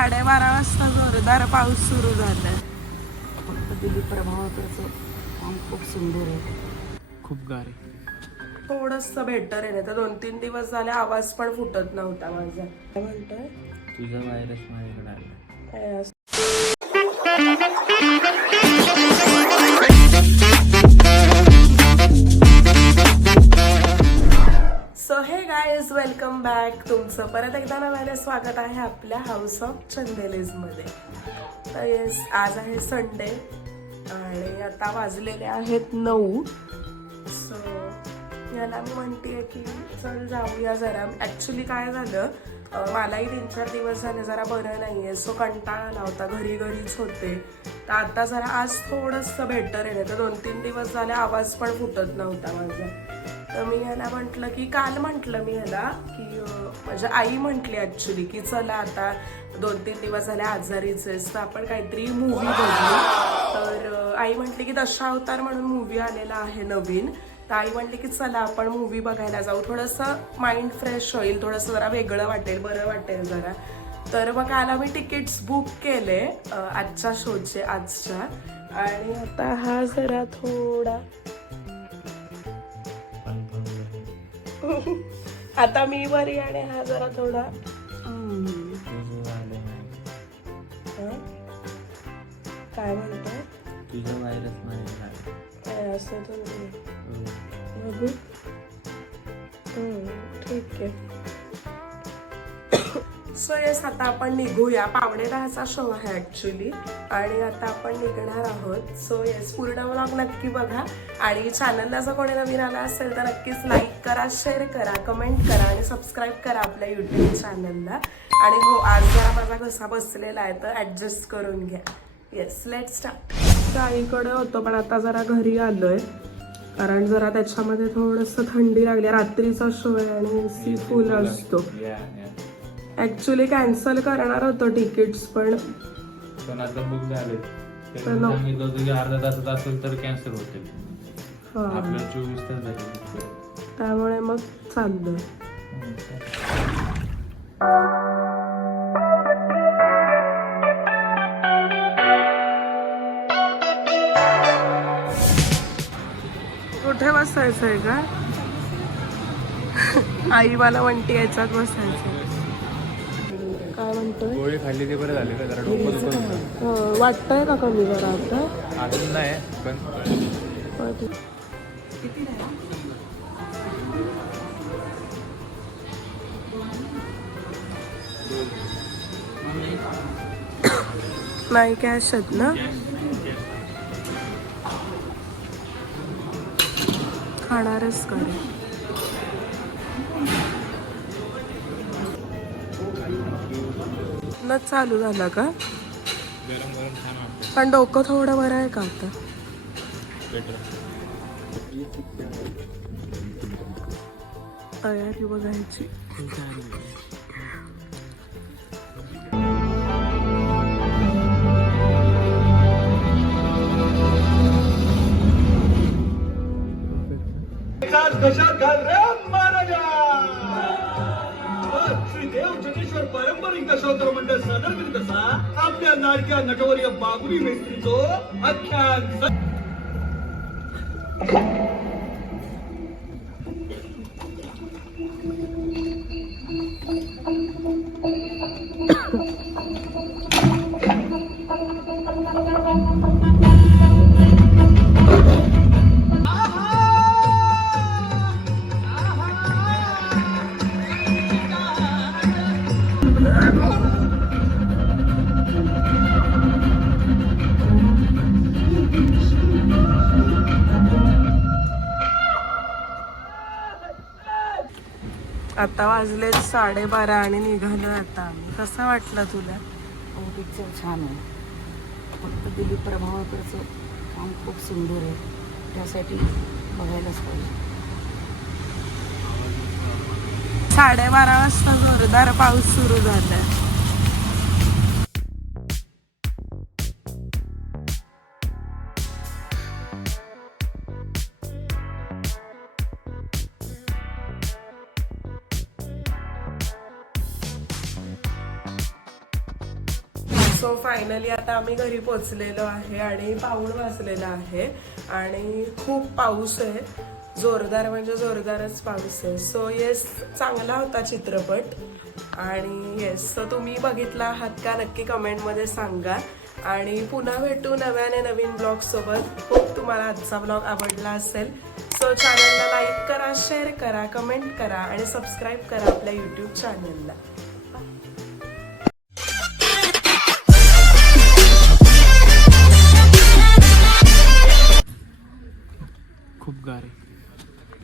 12:30 वाजता जोरदार पाऊस सुरू झालाय. फक्त दिलीप प्रभावळकरचं काम खूप सुंदर आहे. खूप गारी. थोडस बेटर आहे. नाही तर 2-3 दिवस झाले आवाज पण फुटत नव्हता माझा. काय म्हणतोय? तुझा व्हायरस माझ्याकडे आला. काय असं? सो हे गाईज, वेलकम बॅक. तुमचं परत एकदा नव्याने स्वागत आहे आपल्या हाऊस ऑफ चंदेलीज मध्ये. तर येस, आज आहे संडे आणि आता वाजलेले आहेत 9. सो याला मी म्हणते की चल जाऊया जरा. ॲक्च्युली काय झालं, मलाही 3-4 दिवस झाले जरा बरं नाही आहे. सो कंटाळा आला होता, घरीच होते. तर आता जरा आज थोडंसं बेटर आहे. तर 2-3 दिवस झाले आवाज पण फुटत नव्हता माझा. तर मी ह्याला म्हटलं की काल म्हटलं मी ह्याला की माझी आई म्हटली ॲक्च्युली की चला आता 2-3 दिवस झाले आजारीचेस तर आपण काहीतरी मूवी बघू. तर आई म्हटली की दशावतार म्हणून मूवी आलेला आहे नवीन. तर आई म्हटली की चला आपण मूवी बघायला जाऊ, थोडंसं माइंड फ्रेश होईल, थोडंसं जरा वेगळं वाटेल, बरं वाटेल जरा. तर मग काल आम्ही तिकीट्स बुक केले आजच्या शोचे आजच्या. आणि आता हा जरा थोडा आता मी बरी आणि हा जरा थोडा काय म्हणतोय? तुझा व्हायरस माझ्याकडे आला. काय असं तुम्ही बघू. ठीक आहे. सो येस, आता आपण निघूया. 9:45चा शो आहे ॲक्च्युली आणि आता आपण निघणार आहोत. सो येस, पूर्ण व्लॉग नक्की बघा आणि चॅनलला जर कोणी नवीन आला असेल तर नक्कीच लाईक करा, शेअर करा, कमेंट करा आणि सबस्क्राईब करा आपल्या यूट्यूब चॅनलला. आणि हो, आज जरा माझा घसा बसलेला आहे तर ॲडजस्ट करून घ्या. Yes, let start. आईकडे होतो पण आता जरा घरी आलोय कारण जरा त्याच्यामध्ये थोडंसं थंडी लागली. रात्रीचा शो आहे आणि एसी फुल असतो. ऍक्च्युली कॅन्सल करणार होतो तिकीट्स पण आता बुक झाले. सांगितलं होतं की अर्धा तासात असेल तर कॅन्सल होते. आपल्याला 24 तास झाले त्यामुळे मग चाललंय. कुठे बसायचंय का? आई मला म्हणते याच्यात बसायचं. काय म्हणतोय? गोळी खाल्ली ते बरं झाले का? जरा डोकं दुखत होतं. वाटतंय का कमी जरा आता? अजून नाही पण नाही, कॅश आहेत ना? खाणारच करे. न चालू झाला का? गरम गरम छान वाटतं. पण डोकं थोडं बरं आहे का आता? तयारी बघायची. कशात घाल रे महाराजा. श्री देव जगेश्वर पारंपरिक दशावतार मंडळ सादर करीत असा आपल्या लाडक्या नटवर्य बाबुली मेस्त्रीचो आख्यान. आता वाजले 12:30 आणि निघालो आता आम्ही. कसं वाटलं तुला? पिक्चर छान आहे. फक्त दिलीप प्रभावळकरचं काम खूप सुंदर आहे. त्यासाठी बघायलाच पाहिजे. 12:30 वाजता जोरदार पाऊस सुरू झालाय. सो फायनली आता आम्ही घरी पोचलेलो आहे आणि 5 वाजलेला आहे आणि खूप पाऊस आहे, जोरदार म्हणजे जोरदारच पाऊस आहे. सो येस, चांगला होता चित्रपट आणि येस, सो तुम्ही बघितला आहात का नक्की कमेंटमध्ये सांगा आणि पुन्हा भेटू नव्याने नवीन ब्लॉग सोबत. खूप तुम्हाला आजचा ब्लॉग आवडला असेल. सो चॅनलला लाईक करा, शेअर करा, कमेंट करा आणि सबस्क्राईब करा आपल्या यूट्यूब चॅनलला.